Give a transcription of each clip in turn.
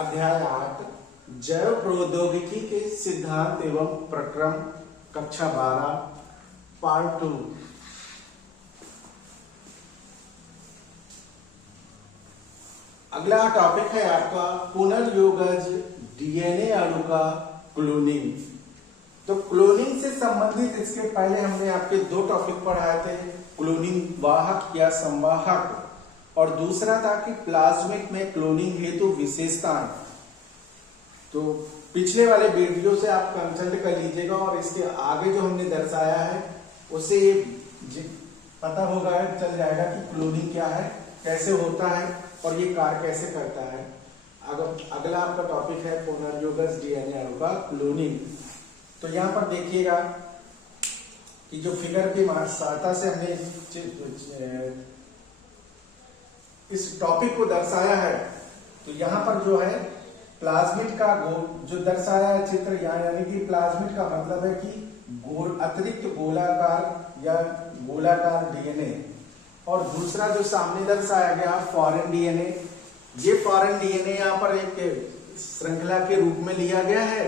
अध्याय 8 जैव प्रौद्योगिकी के सिद्धांत एवं प्रक्रम कक्षा 12 पार्ट 2। अगला टॉपिक है आपका पुनर्योगज डीएनए अणु का क्लोनिंग। तो क्लोनिंग से संबंधित इसके पहले हमने आपके दो टॉपिक पढ़ाए थे, क्लोनिंग वाहक या संवाहक, और दूसरा था कि प्लाज्मिक में क्लोनिंग हेतु विशेषताएं। तो पिछले वाले वीडियो से आप कंसल्ट कर लीजिएगा और इसके आगे जो हमने दर्शाया है उससे ये पता होगा, चल जाएगा कि क्लोनिंग क्या है, कैसे होता है और ये कार्य कैसे करता है। अगला आपका टॉपिक है पुनर्योगज डीएनए अणु का क्लोनिंग। तो यहाँ पर देखिएगा कि जो फिगर की सहायता से हमने इस टॉपिक को दर्शाया है, तो यहाँ पर जो है प्लाज्मिड का जो दर्शाया है चित्र, यानी कि प्लाज्मिड का मतलब है कि अतिरिक्त गोलाकार या गोलाकार डीएनए, और दूसरा जो सामने दर्शाया गया फॉरेन डीएनए। ये फॉरेन डीएनए यहाँ पर एक श्रृंखला के रूप में लिया गया है।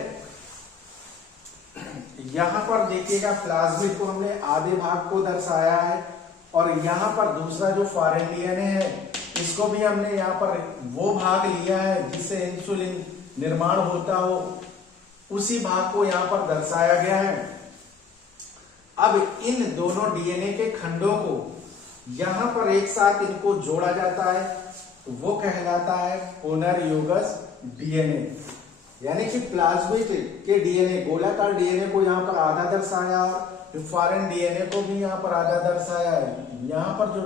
यहाँ पर देखिएगा प्लाज्मिड को हमने आधे भाग को दर्शाया है, और यहाँ पर दूसरा जो फॉरेन डीएनए है इसको भी हमने यहाँ पर वो भाग लिया है जिससे इंसुलिन निर्माण होता हो, उसी भाग को यहाँ पर दर्शाया गया है। अब इन दोनों डीएनए के खंडों को यहाँ पर एक साथ इनको जोड़ा जाता है, तो वो कहलाता है पुनर्योगज डीएनए। यानी कि प्लाज्मिड के डीएनए, गोलाकार डीएनए को यहाँ पर आधा दर्शाया, फॉरेन डीएनए को भी यहाँ पर आधा दर्शाया है। यहाँ पर जो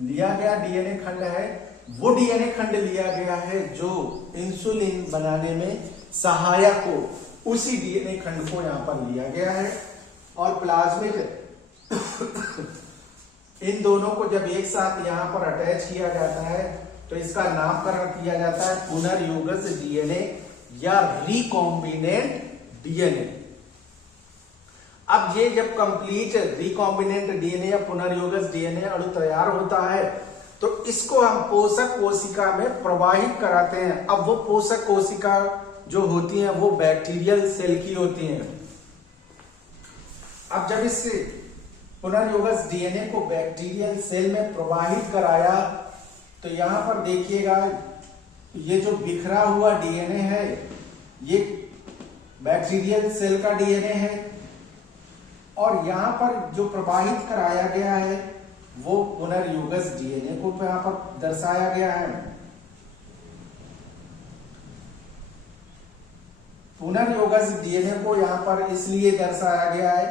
लिया गया डीएनए खंड है वो डीएनए खंड लिया गया है जो इंसुलिन बनाने में सहायक हो, उसी डीएनए खंड को यहाँ पर लिया गया है। और प्लाज्मिड इन दोनों को जब एक साथ यहाँ पर अटैच किया जाता है तो इसका नामकरण किया जाता है पुनर्योगज डीएनए या रिकॉम्बिनेंट डीएनए। अब ये जब कंप्लीट रिकॉम्बिनेंट डीएनए या पुनर्योगज डीएनए अणु तैयार होता है तो इसको हम पोषक कोशिका में प्रवाहित कराते हैं। अब वो पोषक कोशिका जो होती हैं वो बैक्टीरियल सेल की होती हैं। अब जब इससे पुनर्योगज डीएनए को बैक्टीरियल सेल में प्रवाहित कराया तो यहां पर देखिएगा ये जो बिखरा हुआ डीएनए है ये बैक्टीरियल सेल का डीएनए है, और यहां पर जो प्रवाहित कराया गया है वो पुनर्योगज डीएनए को यहां पर दर्शाया गया है। पुनर्योगज डीएनए को यहां पर इसलिए दर्शाया गया है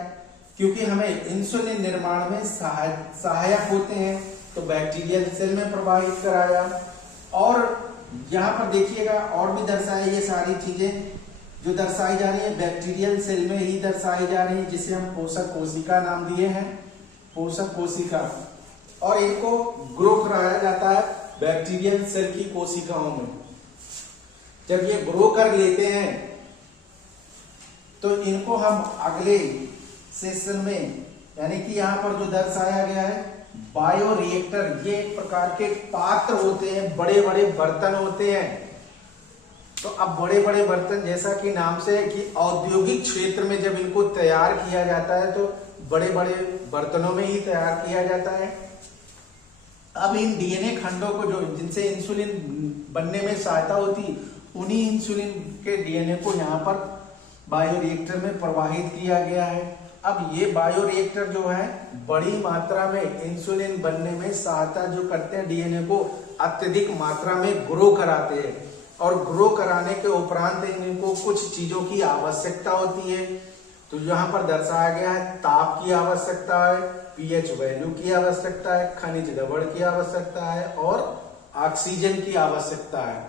क्योंकि हमें इंसुलिन निर्माण में सहायक होते हैं, तो बैक्टीरियल सेल में प्रवाहित कराया। और यहां पर देखिएगा और भी दर्शाया, ये सारी चीजें जो दर्शाई जा रही है बैक्टीरियल सेल में ही दर्शाई जा रही है, जिसे हम पोषक कोशिका नाम दिए हैं, पोषक कोशिका। और इनको ग्रो कराया जाता है बैक्टीरियल सेल की कोशिकाओं में। जब ये ग्रो कर लेते हैं तो इनको हम अगले सेशन में, यानी कि यहाँ पर जो दर्शाया गया है बायोरिएक्टर, ये एक प्रकार के पात्र होते हैं, बड़े बड़े बर्तन होते हैं। तो अब बड़े बड़े बर्तन, जैसा कि नाम से है कि औद्योगिक क्षेत्र में जब इनको तैयार किया जाता है तो बड़े बड़े बर्तनों में ही तैयार किया जाता है। अब इन डीएनए खंडों को जो जिनसे इंसुलिन बनने में सहायता होती, उन्हीं इंसुलिन के डीएनए को यहाँ पर बायोरिएक्टर में प्रवाहित किया गया है। अब ये बायोरिएक्टर जो है बड़ी मात्रा में इंसुलिन बनने में सहायता जो करते हैं, डीएनए को अत्यधिक मात्रा में ग्रो कराते हैं, और ग्रो कराने के उपरांत इनको कुछ चीजों की आवश्यकता होती है। तो यहाँ पर दर्शाया गया है ताप की आवश्यकता है, पीएच वैल्यू की आवश्यकता है, खनिज लवण की आवश्यकता है और ऑक्सीजन की आवश्यकता है।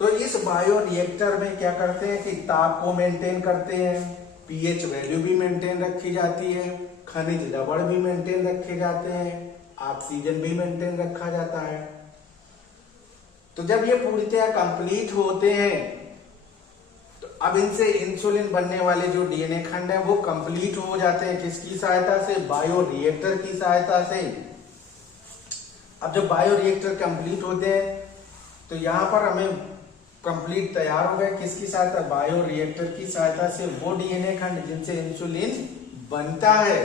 तो इस बायोरिएक्टर में क्या करते हैं कि ताप को मेंटेन करते हैं, पीएच वैल्यू भी मेंटेन रखी जाती है, खनिज लवण भी मेंटेन रखे जाते हैं, ऑक्सीजन भी मेंटेन रखा जाता है। तो जब ये पूरी कंप्लीट होते हैं तो अब इनसे इंसुलिन बनने वाले जो डीएनए खंड है वो कंप्लीट हो जाते हैं, किसकी सहायता से? बायोरिएक्टर की सहायता से। अब जब बायोरिएक्टर कंप्लीट होते हैं तो यहाँ पर हमें कंप्लीट तैयार हो गए। किसकी सहायता? बायो रिएक्टर की सहायता से। वो डीएनए खंड जिनसे इंसुलिन बनता है।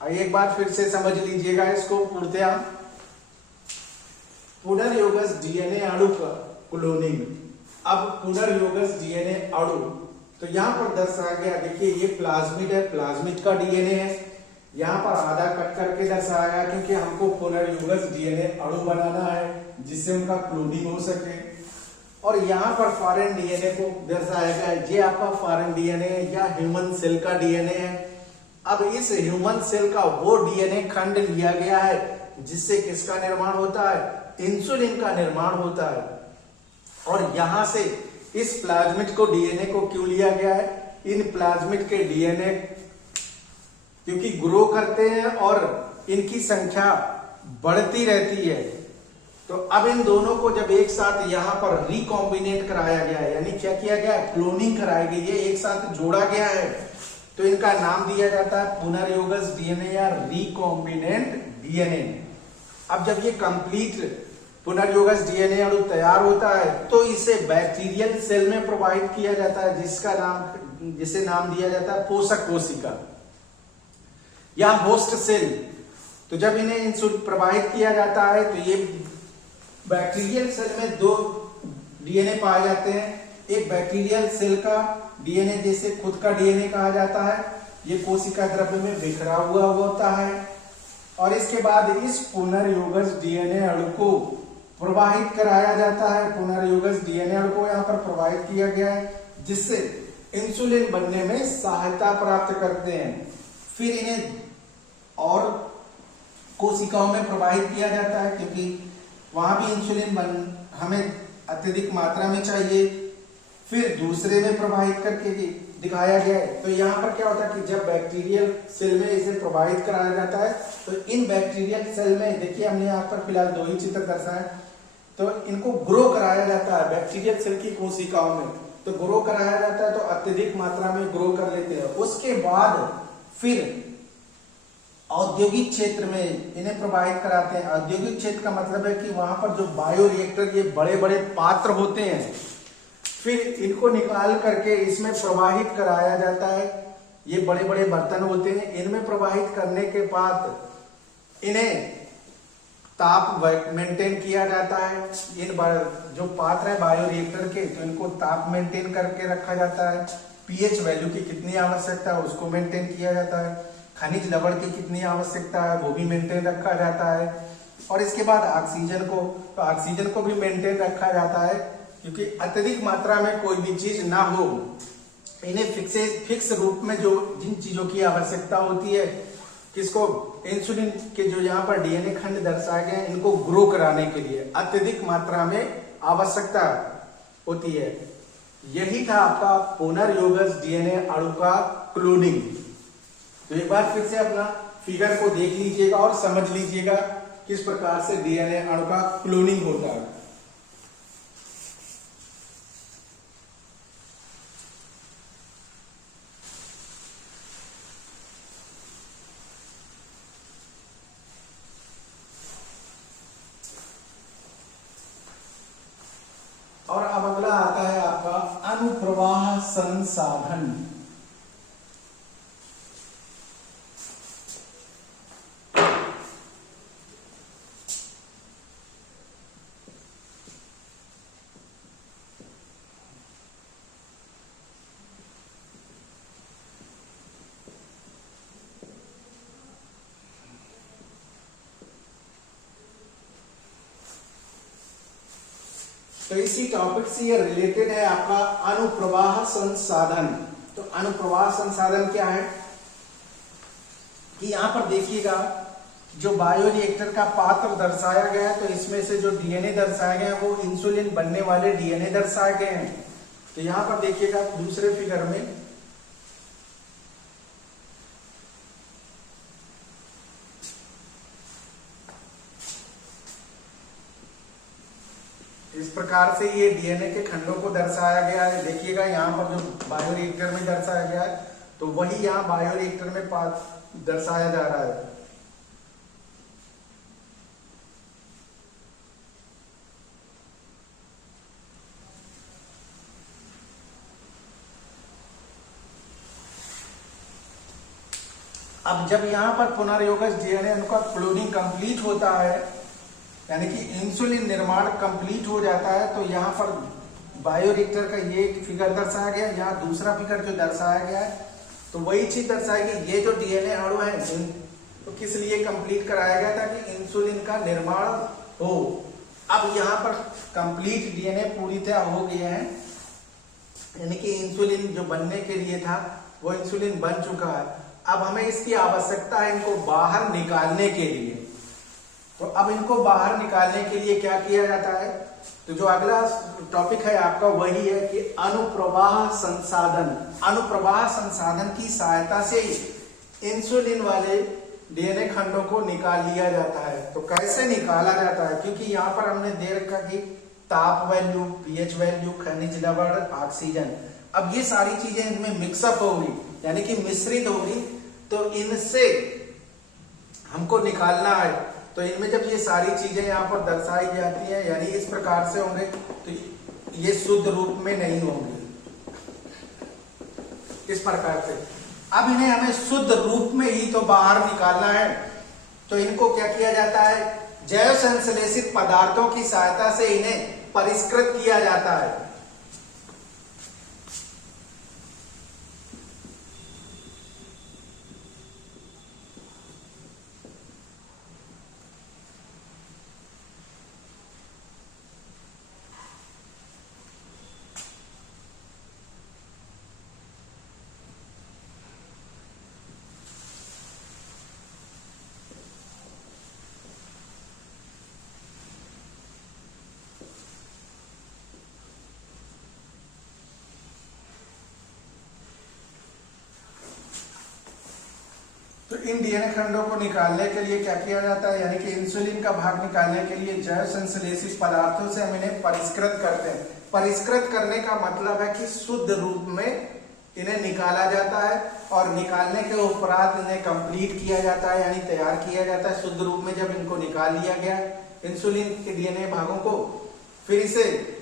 आइए एक बार फिर से समझ लीजिएगा इसको पूर्णतया। पुनर्योगज डीएनए अणु का क्लोनिंग। अब पुनर्योगज डीएनए अणु तो यहां पर दर्शाया गया, देखिए ये प्लाज्मिड है, प्लाज्मिड का डीएनए है। यहाँ पर आधा कट करके दर्शाया गया क्योंकि हमको पुनर्योगज डीएनए अणु बनाना है जिससे उनका क्लोनिंग हो सके। और यहाँ पर फॉरेन डीएनए को दर्शाया गया है। ये आपका फॉरेन डीएनए या ह्यूमन सेल का डीएनए है। अब इस ह्यूमन सेल का वो डीएनए खंड लिया गया है जिससे किसका निर्माण होता है? इंसुलिन का निर्माण होता है। और यहां से इस प्लाज्मिड को डीएनए को क्यों लिया गया है? इन प्लाज्मिड के डीएनए क्योंकि ग्रो करते हैं और इनकी संख्या बढ़ती रहती है। तो अब इन दोनों को जब एक साथ यहां पर रिकॉम्बिनेट कराया गया है, यानी क्या किया गया? क्लोनिंग कराई गई है, एक साथ जोड़ा गया है, तो इनका नाम दिया जाता है पुनर्योगज डीएनए या रिकॉम्बिनेंट डीएनए। अब जब ये कंप्लीट पुनर्योगज डीएनए अणु तैयार होता है तो इसे बैक्टीरियल सेल में प्रोवाइड किया जाता है जिसे नाम दिया जाता है पोषक कोशिका या होस्ट सेल। तो जब इन्हें इंसुलिन प्रवाहित किया जाता है तो ये बैक्टीरियल सेल में दो डीएनए पाए जाते हैं। एक बैक्टीरियल सेल का डीएनए जैसे खुद का डीएनए कहा जाता है, ये कोशिका द्रव्य में बिखरा हुआ होता है। और इसके बाद इस पुनर्योगज डीएनए अणु को प्रवाहित कराया जाता है। पुनर्योगज डीएनए अणु को यहाँ पर प्रवाहित किया गया है जिससे इंसुलिन बनने में सहायता प्राप्त करते हैं। फिर इन्हें और कोशिकाओं में प्रवाहित किया जाता है क्योंकि वहां भी इंसुलिन हमें अत्यधिक मात्रा में चाहिए। फिर दूसरे में प्रवाहित करके दिखाया गया है। तो यहाँ पर क्या होता है कि जब बैक्टीरियल सेल में इसे प्रवाहित कराया जाता है तो इन बैक्टीरियल सेल में देखिए हमने यहाँ पर फिलहाल दो ही चित्र दर्शाए, तो इनको ग्रो कराया जाता है बैक्टीरियल सेल की कोशिकाओं में। तो ग्रो कराया जाता है तो अत्यधिक मात्रा में ग्रो कर लेते हैं। उसके बाद फिर औद्योगिक क्षेत्र में इन्हें प्रवाहित कराते हैं। औद्योगिक क्षेत्र का मतलब है कि वहां पर जो बायो रिएक्टर, ये बड़े बड़े पात्र होते हैं, फिर इनको निकाल करके इसमें प्रवाहित कराया जाता है। ये बड़े बड़े बर्तन होते हैं, इनमें प्रवाहित करने के बाद इन्हें ताप मेंटेन किया जाता है। इन जो पात्र है बायो रिएक्टर के, तो इनको ताप मेंटेन करके रखा जाता है। पीएच वैल्यू की कितनी आवश्यकता है उसको मेंटेन किया जाता है। खनिज लवण की कितनी आवश्यकता है वो भी मेंटेन रखा जाता है। और इसके बाद ऑक्सीजन को भी मेंटेन रखा जाता है क्योंकि अत्यधिक मात्रा में कोई भी चीज ना हो। इन्हें फिक्स रूप में जो जिन चीजों की आवश्यकता होती है, किसको? इंसुलिन के जो यहाँ पर डीएनए खंड दर्शाए गए हैं, इनको ग्रो कराने के लिए अत्यधिक मात्रा में आवश्यकता होती है। यही था आपका पुनर्योगज डीएनए अणु का क्लोनिंग। तो एक बार फिर से अपना फिगर को देख लीजिएगा और समझ लीजिएगा किस प्रकार से डीएनए अणु का क्लोनिंग होता है। और अब अगला आता है आपका अनुप्रवाह संसाधन। तो इसी टॉपिक से ये रिलेटेड है आपका अनुप्रवाह संसाधन। तो अनुप्रवाह संसाधन क्या है कि यहां पर देखिएगा जो बायो रिएक्टर का पात्र दर्शाया गया है, तो इसमें से जो डीएनए दर्शाए गए हैं वो इंसुलिन बनने वाले डीएनए दर्शाए गए हैं। तो यहां पर देखिएगा दूसरे फिगर में इस प्रकार से ये डीएनए के खंडों को दर्शाया गया है। देखिएगा यहाँ पर जो बायो रिएक्टर में दर्शाया गया है तो वही यहाँ बायो रिएक्टर में दर्शाया जा रहा है। अब जब यहाँ पर पुनर्योगज डीएनए उनका क्लोनिंग कंप्लीट होता है, यानी कि इंसुलिन निर्माण कंप्लीट हो जाता है, तो यहाँ पर बायोरिएक्टर का ये एक फिगर दर्शाया गया, यहाँ दूसरा फिगर जो दर्शाया गया है, तो वही चीज दर्शाएगी। ये जो डीएनए अणु है तो किस लिए कंप्लीट कराया गया था कि इंसुलिन का निर्माण हो। अब यहाँ पर कंप्लीट डीएनए पूरी तरह हो गया है, यानी कि इंसुलिन जो बनने के लिए था वो इंसुलिन बन चुका है। अब हमें इसकी आवश्यकता है इनको बाहर निकालने के लिए। तो अब इनको बाहर निकालने के लिए क्या किया जाता है, तो जो अगला टॉपिक है आपका वही है कि अनुप्रवाह संसाधन। अनुप्रवाह संसाधन की सहायता से इंसुलिन वाले डीएनए खंडों को निकाल लिया जाता है। तो कैसे निकाला जाता है, क्योंकि यहाँ पर हमने दे रखा कि ताप वैल्यू, पीएच वैल्यू, खनिज लवण, ऑक्सीजन, अब ये सारी चीजें इनमें मिक्सअप होगी, यानी कि मिश्रित होगी, तो इनसे हमको निकालना है। तो इनमें जब ये सारी चीजें यहाँ पर दर्शाई जाती हैं, यानी इस प्रकार से होंगे, तो ये शुद्ध रूप में नहीं होंगे, इस प्रकार से। अब इन्हें हमें शुद्ध रूप में ही तो बाहर निकालना है, तो इनको क्या किया जाता है, जैव संश्लेषित पदार्थों की सहायता से इन्हें परिष्कृत किया जाता है। तो इन डीएनए खंडों को निकालने के लिए क्या किया जाता है, यानी कि इंसुलिन का भाग निकालने के लिए जैव संश्लेषित पदार्थों से हम इन्हें परिष्कृत करते हैं। परिष्कृत करने का मतलब है कि शुद्ध रूप में इन्हें निकाला जाता है, और निकालने के उपरांत इन्हें कंप्लीट किया जाता है, यानी तैयार किया जाता है। शुद्ध रूप में जब इनको निकाल लिया गया इंसुलिन के डीएनए भागों को, फिर इसे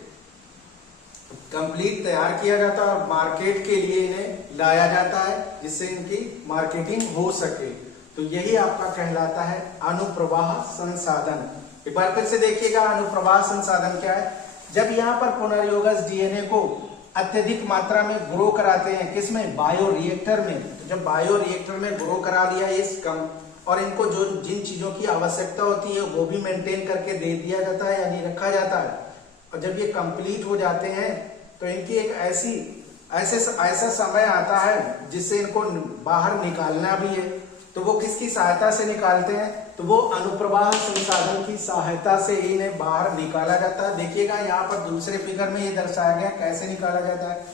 कंप्लीट तैयार किया जाता है और मार्केट के लिए इन्हें लाया जाता है, जिससे इनकी मार्केटिंग हो सके। तो यही आपका कहलाता है अनुप्रवाह संसाधन। एक बार फिर से देखिएगा, अनुप्रवाह संसाधन क्या है। जब यहाँ पर पुनर्योगज डीएनए को अत्यधिक मात्रा में ग्रो कराते हैं, किसमें, बायोरिएक्टर में। तो जब बायोरिएक्टर में ग्रो करा दिया इस कम, और इनको जो जिन चीजों की आवश्यकता होती है वो भी मेंटेन करके दे दिया जाता है, यानी रखा जाता है। और जब ये कंप्लीट हो जाते हैं तो इनकी एक ऐसा समय आता है जिससे इनको बाहर निकालना भी है। तो वो किसकी सहायता से निकालते हैं, तो वो अनुप्रवाह संसाधन की सहायता से इन्हें बाहर निकाला जाता है। देखिएगा यहाँ पर दूसरे फिगर में ये दर्शाया गया कैसे निकाला जाता है।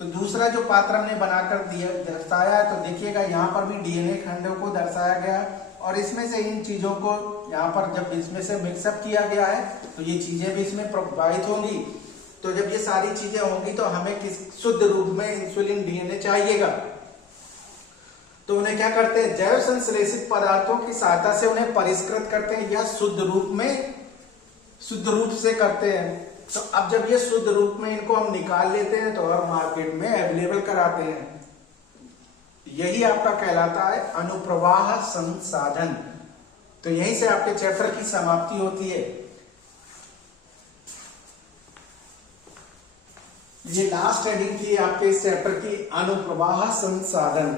तो दूसरा जो पात्र हमने बनाकर दिया दर्शाया है, तो देखिएगा यहाँ पर भी डीएनए खंडों को दर्शाया गया, और इसमें से इन चीजों को यहाँ पर जब इसमें से मिक्सअप किया गया है तो ये चीजें भी इसमें प्रभावित होंगी। तो जब ये सारी चीजें होंगी तो हमें किस शुद्ध रूप में इंसुलिन डीएनए चाहिएगा। तो उन्हें क्या करते हैं, जैव संश्लेषित पदार्थों की सहायता से उन्हें परिष्कृत करते हैं, या शुद्ध रूप से करते हैं। तो अब जब ये शुद्ध रूप में इनको हम निकाल लेते हैं तो और मार्केट में अवेलेबल कराते हैं। यही आपका कहलाता है अनुप्रवाह संसाधन। तो यहीं से आपके चैप्टर की समाप्ति होती है। ये लास्ट हेडिंग थी आपके इस चैप्टर की, अनुप्रवाह संसाधन।